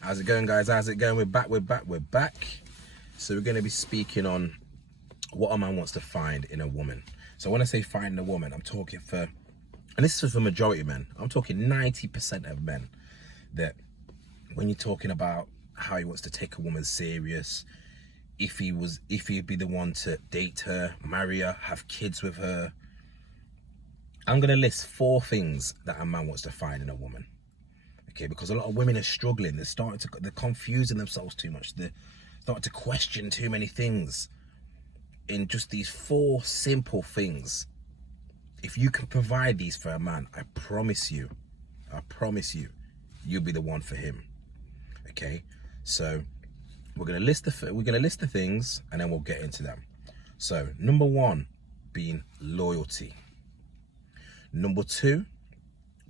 How's it going, guys? How's it going? We're back. So we're going to be speaking on what a man wants to find in a woman. So when I say find a woman, I'm talking for, and this is for the majority of men, I'm talking 90% of men, that when you're talking about how he wants to take a woman serious, if he'd be the one to date her, marry her, have kids with her, I'm going to list 4 things that a man wants to find in a woman. Okay, because a lot of women are struggling. They're confusing themselves too much. They're starting to question too many things. In just these 4 simple things, if you can provide these for a man, I promise you, you'll be the one for him. Okay, so we're gonna list the things, and then we'll get into them. So number 1 being loyalty. Number 2,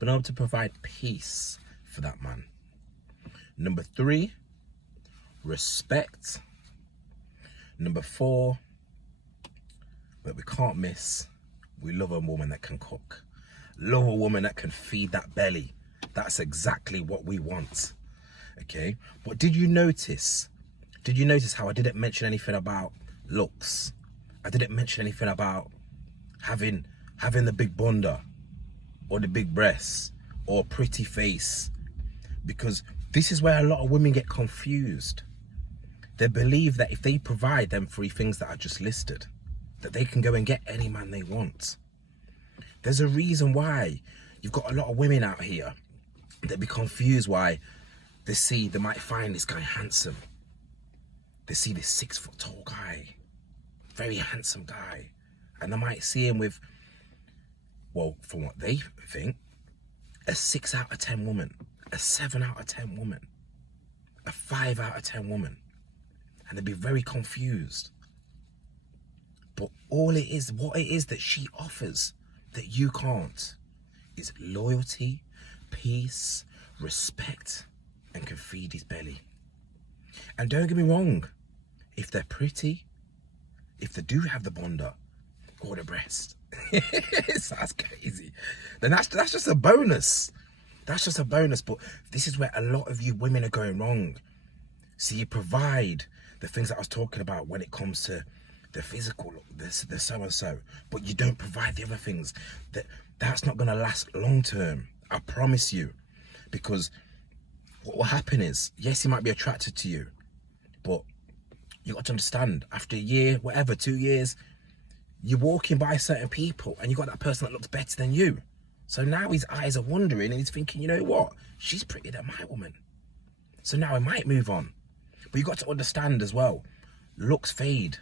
being able to provide peace for that man. Number 3, respect. Number 4, that we can't miss, we love a woman that can cook. Love a woman that can feed that belly. That's exactly what we want. Okay, but did you notice how I didn't mention anything about looks? I didn't mention anything about having the big bunda or the big breasts or pretty face, because this is where a lot of women get confused. They believe that if they provide them 3 things that I just listed, that they can go and get any man they want. There's a reason why you've got a lot of women out here that be confused why they might find this guy handsome. They see this 6-foot tall guy, very handsome guy, and they might see him with, well, from what they think, a 6 out of 10 woman, a 7 out of 10 woman, a 5 out of 10 woman, and they'd be very confused. But what it is that she offers that you can't is loyalty, peace, respect, and can feed his belly. And don't get me wrong, if they're pretty, if they do have the bunda or the breast, that's crazy, then that's just a bonus. That's just a bonus. But this is where a lot of you women are going wrong. See, you provide the things that I was talking about when it comes to the physical look, the so-and-so, but you don't provide the other things. That's not going to last long term, I promise you. Because what will happen is, yes, he might be attracted to you, but you got to understand, after a year, whatever, 2 years, you're walking by certain people and you got that person that looks better than you. So now his eyes are wandering and he's thinking, you know what, she's prettier than my woman. So now I might move on. But you got to understand as well, looks fade.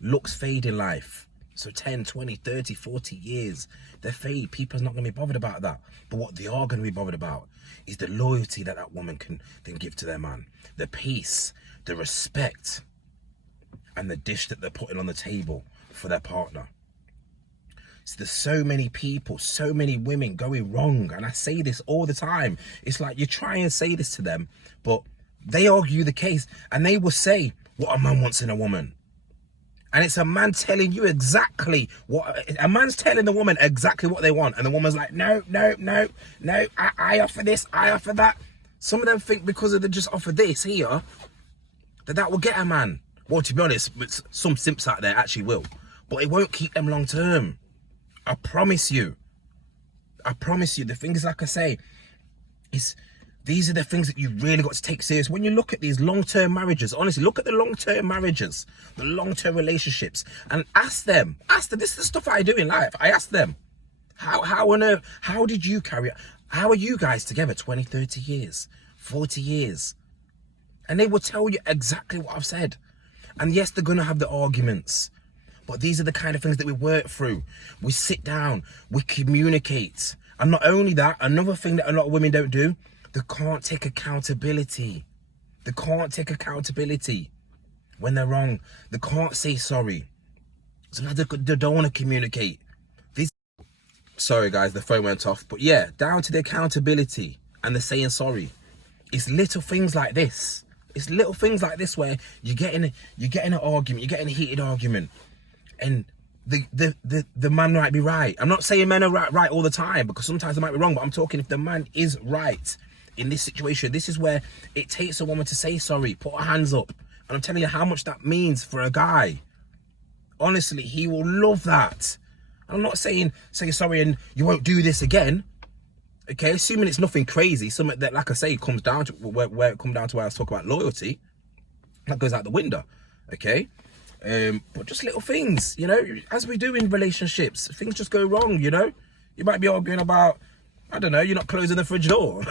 Looks fade in life. So 10, 20, 30, 40 years, they fade. People's not going to be bothered about that. But what they are going to be bothered about is the loyalty that that woman can then give to their man. The peace, the respect, and the dish that they're putting on the table for their partner. So there's so many people, so many women going wrong. And I say this all the time. It's like you try and say this to them, but they argue the case and they will say what a man wants in a woman. And it's a man telling you exactly what, a man's telling the woman exactly what they want. And the woman's like, no, I offer this, I offer that. Some of them think because they just offer this here, that will get a man. Well, to be honest, some simps out there actually will. But it won't keep them long term. I promise you. I promise you. The thing is, like I say, these are the things that you really got to take serious. When you look at these long-term marriages, honestly, look at the long-term marriages, the long-term relationships, and ask them, this is the stuff I do in life. I ask them, how on earth, how did you carry, how are you guys together 20, 30 years, 40 years? And they will tell you exactly what I've said. And yes, they're going to have the arguments, but these are the kind of things that we work through. We sit down, we communicate. And not only that, another thing that a lot of women don't do, they can't take accountability. They can't take accountability when they're wrong. They can't say sorry. Sometimes they don't want to communicate. Sorry guys, the phone went off. But yeah, down to the accountability and the saying sorry. It's little things like this. It's little things like this where you get in an argument, you get in a heated argument, and the man might be right. I'm not saying men are right all the time, because sometimes they might be wrong, but I'm talking if the man is right. in this situation, this is where it takes a woman to say sorry, put her hands up. And I'm telling you how much that means for a guy. Honestly, he will love that. I'm not saying say sorry and you won't do this again. Okay, assuming it's nothing crazy, something that, like I say, comes down to where it comes down to where I was talking about loyalty, that goes out the window. Okay, but just little things, you know, as we do in relationships, things just go wrong. You know, you might be arguing about, I don't know, you're not closing the fridge door,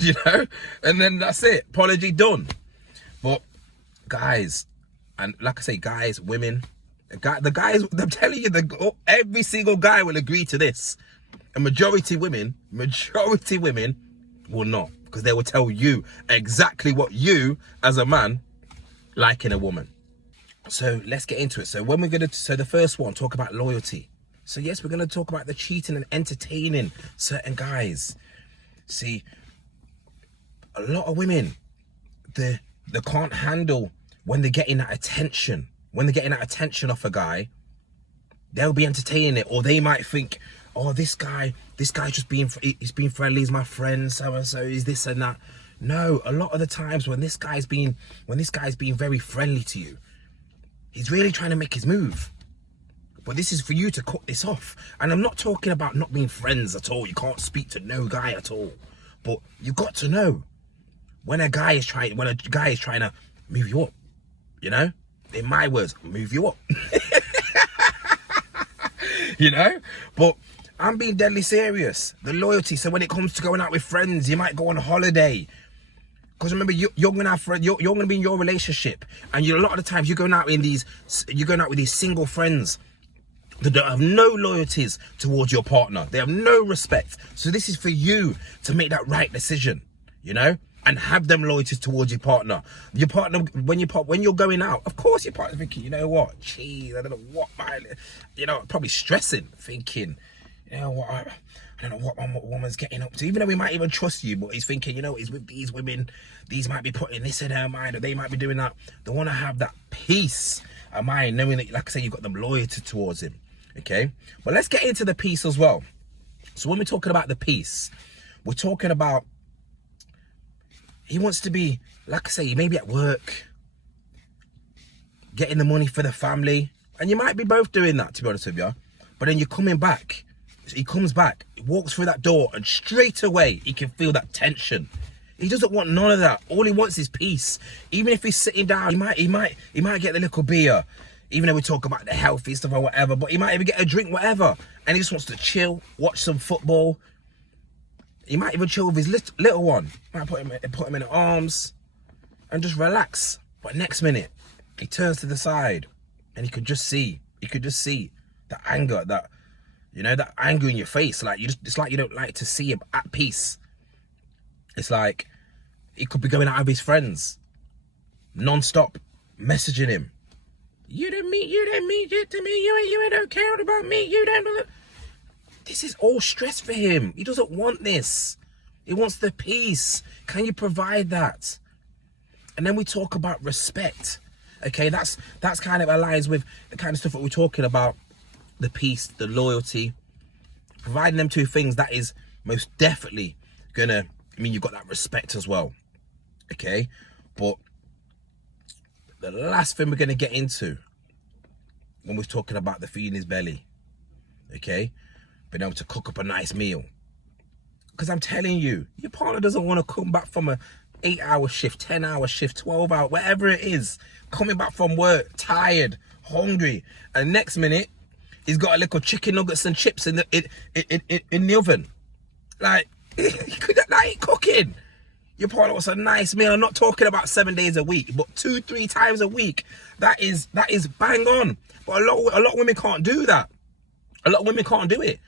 you know, and then that's it. Apology done. But guys, and like I say, guys, women, the guys, I'm telling you, every single guy will agree to this. A majority women will not, because they will tell you exactly what you, as a man, like in a woman. So let's get into it. So the first one, talk about loyalty. So yes, we're gonna talk about the cheating and entertaining certain guys. See, a lot of women, they can't handle when they're getting that attention. When they're getting that attention off a guy, they'll be entertaining it, or they might think, oh, this guy just he's being friendly, he's my friend, so and so, he's this and that. No, a lot of the times when this guy's being very friendly to you, he's really trying to make his move. But this is for you to cut this off. And I'm not talking about not being friends at all. You can't speak to no guy at all. But you've got to know when a guy is trying to move you up, you know? In my words, move you up. You know? But I'm being deadly serious. The loyalty. So when it comes to going out with friends, you might go on holiday. Because remember, you're gonna have friends. You're gonna be in your relationship, and a lot of the times you're going out with these single friends that don't have no loyalties towards your partner. They have no respect. So this is for you to make that right decision, you know, and have them loyalties towards your partner. Your partner, when you're going out, of course your partner's thinking, you know what, geez, I don't know what probably stressing, thinking, you know what, I don't know what my woman's getting up to. Even though we might even trust you, but he's thinking, you know, he's with these women, these might be putting this in her mind, or they might be doing that. They want to have that peace of mind, knowing that, like I say, you've got them loyalty towards him. Okay, but let's get into the peace as well. So when we're talking about the peace, we're talking about, he wants to be, like I say, maybe at work, getting the money for the family, and you might be both doing that, to be honest with you. But then you're coming back, he comes back, he walks through that door, and straight away he can feel that tension. He doesn't want none of that. All he wants is peace. Even if he's sitting down, he might get the little beer, even though we talk about the healthy stuff or whatever, but he might even get a drink, whatever, and he just wants to chill, watch some football. He might even chill with his little one. Might put him in the arms and just relax. But next minute, he turns to the side, and he could just see that anger, that anger in your face. Like it's like you don't like to see him at peace. It's like he could be going out with his friends, non-stop, messaging him. You didn't mean it to me. You don't care about me. You don't. This is all stress for him. He doesn't want this. He wants the peace. Can you provide that? And then we talk about respect. Okay, that's kind of aligns with the kind of stuff that we're talking about. The peace, the loyalty. Providing them two things, that is most definitely gonna mean you've got that respect as well. Okay, but the last thing we're gonna get into when we're talking about the feeding his belly, okay, being able to cook up a nice meal. Because I'm telling you, your partner doesn't want to come back from a 8-hour shift, 10-hour shift, 12-hour, whatever it is, coming back from work, tired, hungry, and next minute, he's got a little chicken nuggets and chips in the oven. Like, that ain't cooking. Your partner wants a nice meal. I'm not talking about 7 days a week, but 2-3 times a week. That is bang on. But a lot of women can't do that. A lot of women can't do it.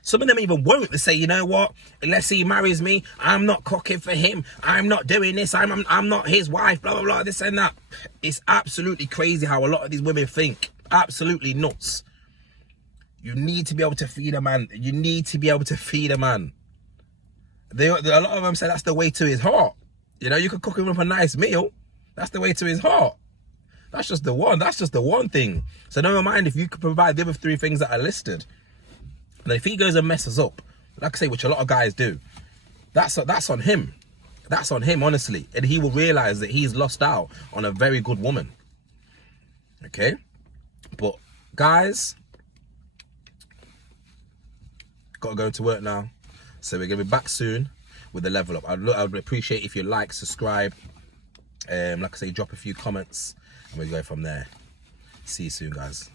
Some of them even won't. They say, you know what? Unless he marries me, I'm not cooking for him. I'm not doing this. I'm not his wife. Blah blah blah. This and that. It's absolutely crazy how a lot of these women think. Absolutely nuts. You need to be able to feed a man. You need to be able to feed a man. A lot of them say that's the way to his heart. You know, you could cook him up a nice meal. That's the way to his heart. That's just the one. That's just the one thing. So never mind if you could provide the other 3 things that are listed. And if he goes and messes up, like I say, which a lot of guys do, that's on him. That's on him, honestly. And he will realize that he's lost out on a very good woman. Okay? But guys, gotta go to work now. So we're gonna be back soon with the level up. I'd appreciate if you like, subscribe, like I say, drop a few comments, and we'll go from there. See you soon, guys.